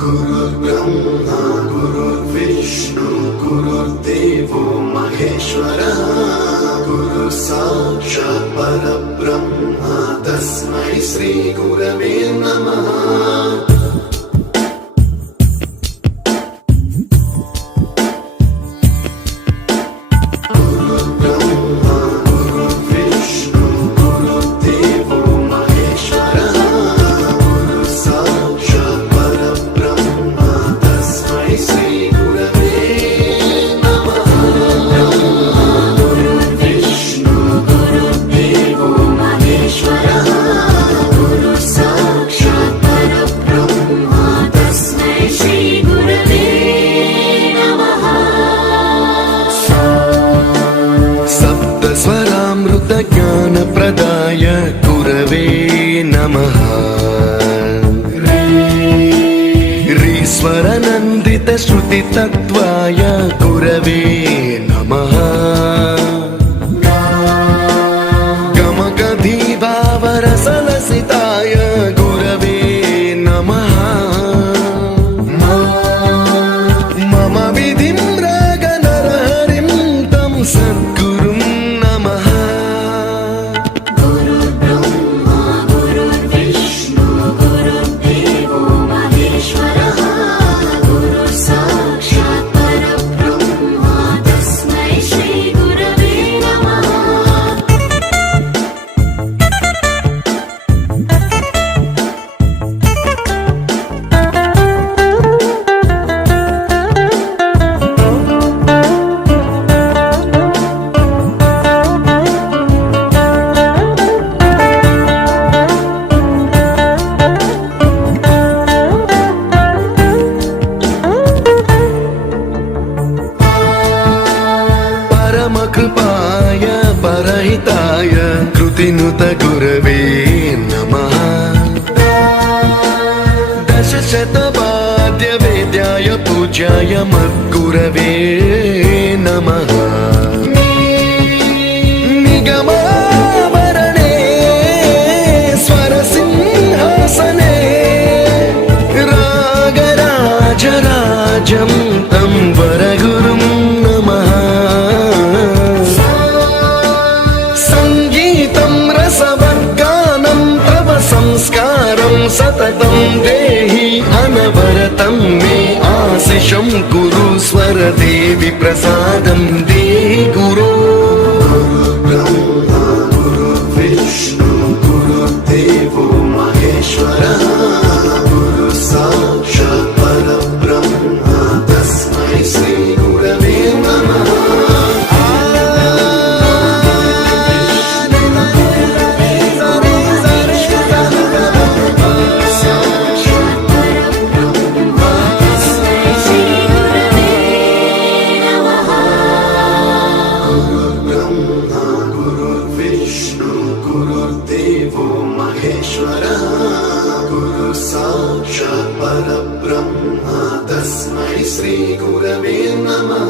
गुरुर्ब्रह्मा गुरुर्विष्णु गुरुर्देवो महेश्वरः गुरु साक्षात् परब्रह्म तस्मै श्री गुरवे नमः। ज्ञानप्रदाय गुरवे नमः। ह्रीश्वरनन्दितश्रुतितत्त्वाय गुरवे नमः। गमगधीभावरसलसिताय गुरवे नमः। मम विधिं रागनरहरिं तं सद्गुरुं नमः। कृपाय परहिताय कृतिनुत गुरवे नमः। दशशतवाद्यवेद्याय पूज्याय मद्गुरवे नमः। निगमावरणे स्वरसिंहासने रागराजराजं तं वरगुरुं नमः। संस्कारं सततं देहि अनवरतं मे आशिषं कुरु स्वरदेवि प्रसादं देहि गुरो। गुरुर्ब्रह्मा गुरुर्विष्णु गुरुर्देवो महेश्वरः गुरु साक्षात् परब्रह्म तस्मै श्री गुरवे नमः। गुरुर्देवो महेश्वरः गुरु साक्षात् परब्रह्म तस्मै श्री गुरवे नमः।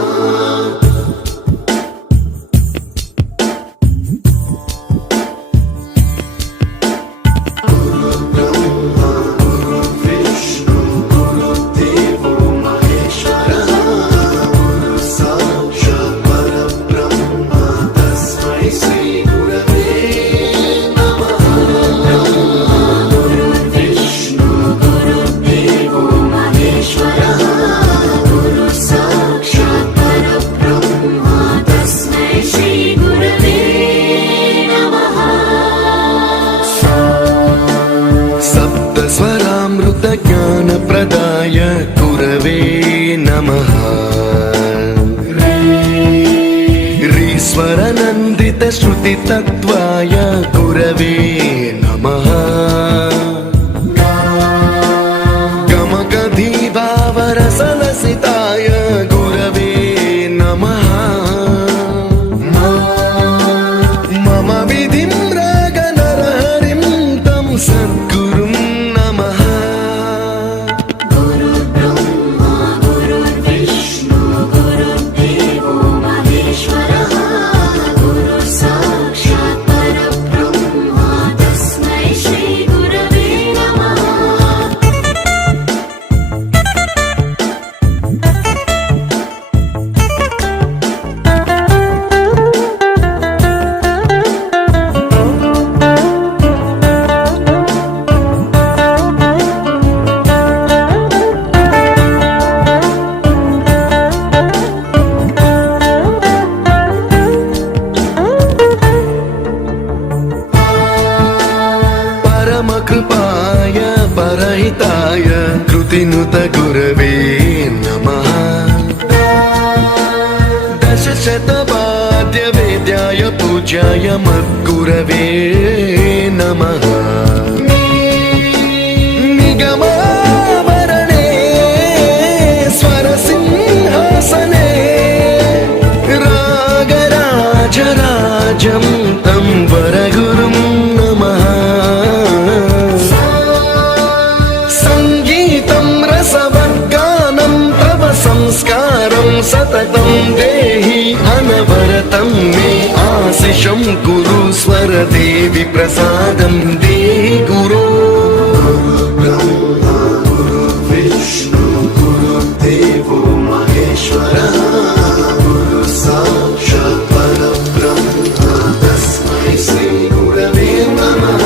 ज्ञानप्रदाय गुरवे नमः। ह्रीश्वरनन्दितश्रुतितत्त्वाय गुरवे नमः। गमगधीभावरसलसिताय गुरवे नमः। मम विधिं रागनरहरिं तं सद्गुरुं नमः। तस्मै कृतिनुत गुरवे नमः दशशतवाद्यवेद्याय पूज्याय मद्गुरवे नमः निगमावरणे स्वरसिंहासने रागराजराजं तं वरगुरुं नमः संगीतं रसवर्गानं तव संस्कारं सततं देहि अनवरतं मे आशिषं कुरु स्वरदेवि प्रसादं देहि गुरो ब्रह्मा गुरु विष्णु गुरुदेवो महेश्वरः गुरु साक्षात् परब्रह्म तस्मै श्री गुरवे नमः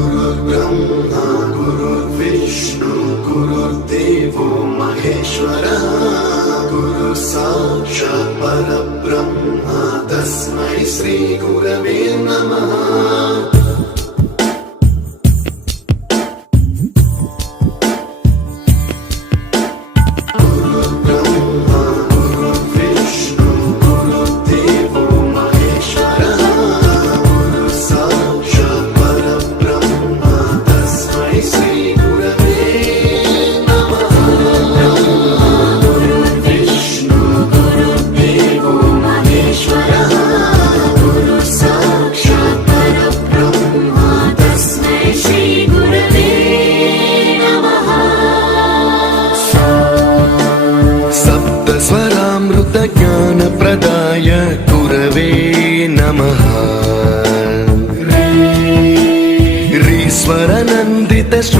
गुरुर्ब्रह्मा गुरुर्विष्णु गुरुर्देवो महेश्वरः गुरु साक्षात् परब्रह्म तस्मै श्री गुरवे नमः गुरुर्ब्रह्मा गुरुर्विष्णु गुरुर्देवो महेश्वरः गुरु साक्षात् परब्रह्म तस्मै श्री गुरवे नमः गुरुर्विष्णु गुरुर्देवो महेश्वरः गुरु साक्षात् परब्रह्म तस्मै श्री गुरवे नमः सप्तस्वरामृतज्ञानप्रदाय गुरवे नमः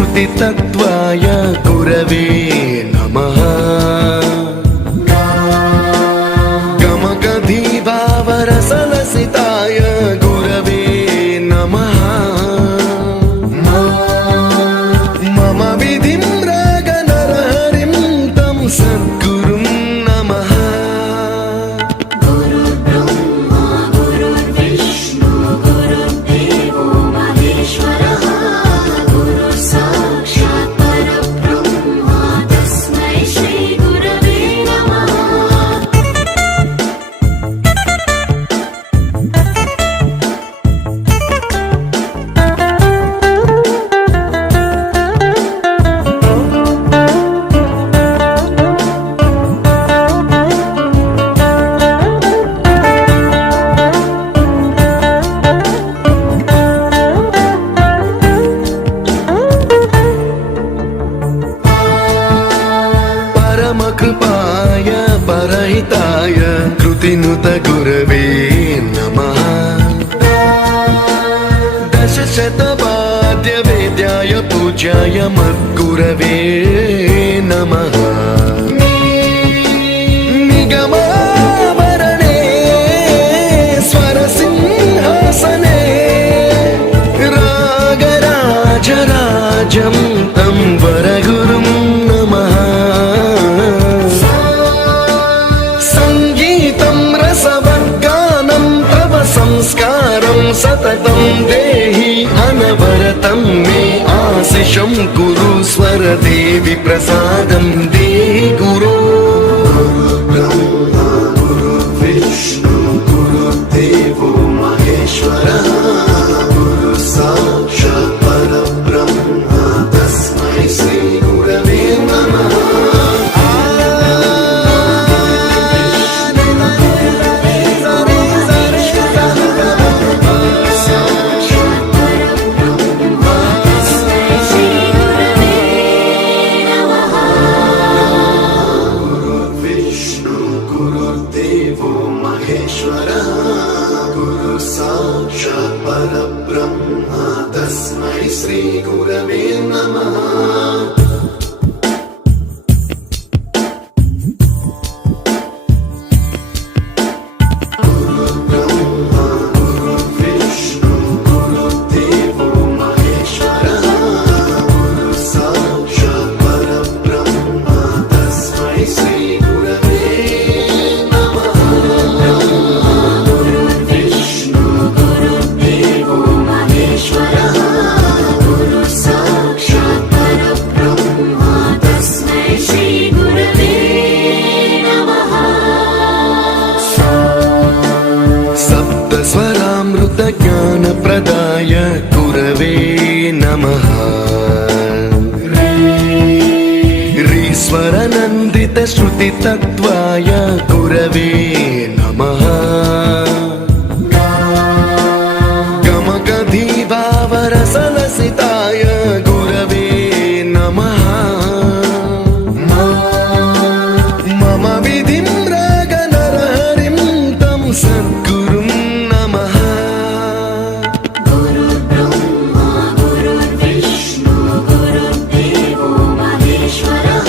ह्रीश्वरनन्दितश्रुतितत्त्वाय गुरवे नमः गमकधीभावरसलसिताय गुरवे नमः मम विधिं रागनरहरिं तं सद्गुरुं नमः गुरुर्ब्रह्मा गुरुर्विष्णु गुरुर्देवो महेश्वरः गुरु साक्षात् परब्रह्म तस्मै श्री गुरवे नमः परमकृपाय परहिताय कृतिनुत गुरवे नमः दशशतवाद्यवेद्याय पूज्याय मद्गुरवे नमः निगमावरणे स्वरसिंहासने रागराजराजं तं वरगुरुं नमः संगीतं रसवर्गानं तव संस्कारं सततं देहि अनवरतं मे आशिषं कुरु स्वरदेवि प्रसादं देहि गुरो ब्रह्मा गुरु विष्णु गुरुदेवो महेश्वरः गुरु साक्षात् परब्रह्म तस्मै श्री गुरवे नमः गुरुर्विष्णु गुरुर्देवो महेश्वरः गुरु साक्षात् परब्रह्म तस्मै श्री गुरवे नमः गुरुर्ब्रह्मा गुरुर्विष्णु गुरुर्देवो महेश्वरः गुरु साक्षात् स्वरनन्दितश्रुतितत्त्वाय गुरवे नमः गमगधीभावरसलसिताय गुरवे नमः मम विधिं रागनरहरिं तं सद्गुरुं नमः गुरुर्ब्रह्मा गुरुर्विष्णु गुरुर्देवो महेश्वरः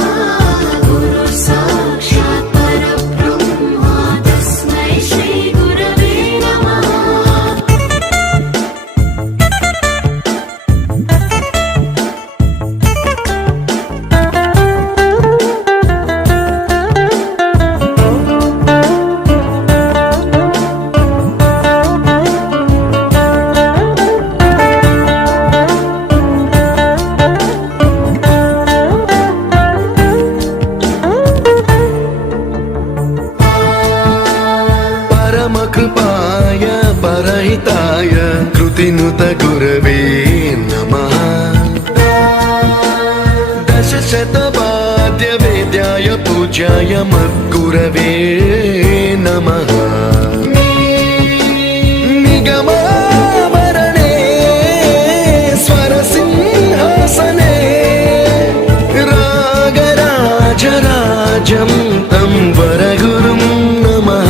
गुरुः साक्षात् परब्रह्म तस्मै श्रीगुरवे नमः परमकृपाय परहिताय कृतिनुत गुरवे नमः दशशतवाद्यवेद्याय पूज्याय मद्गुरवे नमः निगमावरणे स्वरसिंहासने रागराजराजं तं वरगुरुं नमः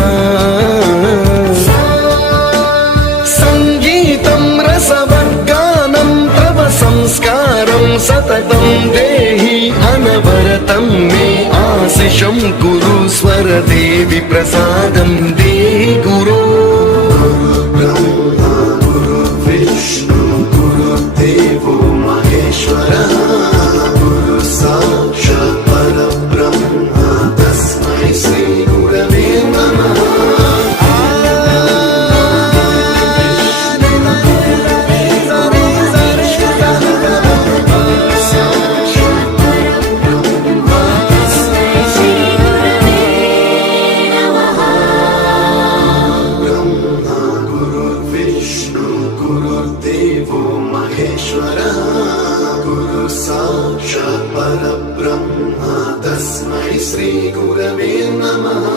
सङ्गीतं रसवर्गानं तव संस्कारं सततं देहि अनवरतं मे आशिषं कुरु स्वरदेवि प्रसादं देहि गुरो ब्रह्मा गुरुर्विष्णु गुरुर्देवो महेश्वरः गुरुः साक्षात् परब्रह्म तस्मै श्रीगुरवे नमः ब्रह्मा गुरुर्विष्णु गुरुर्देवो महेश्वरः गुरुः साक्षात् परब्रह्म तस्मै श्रीगुरवे नमः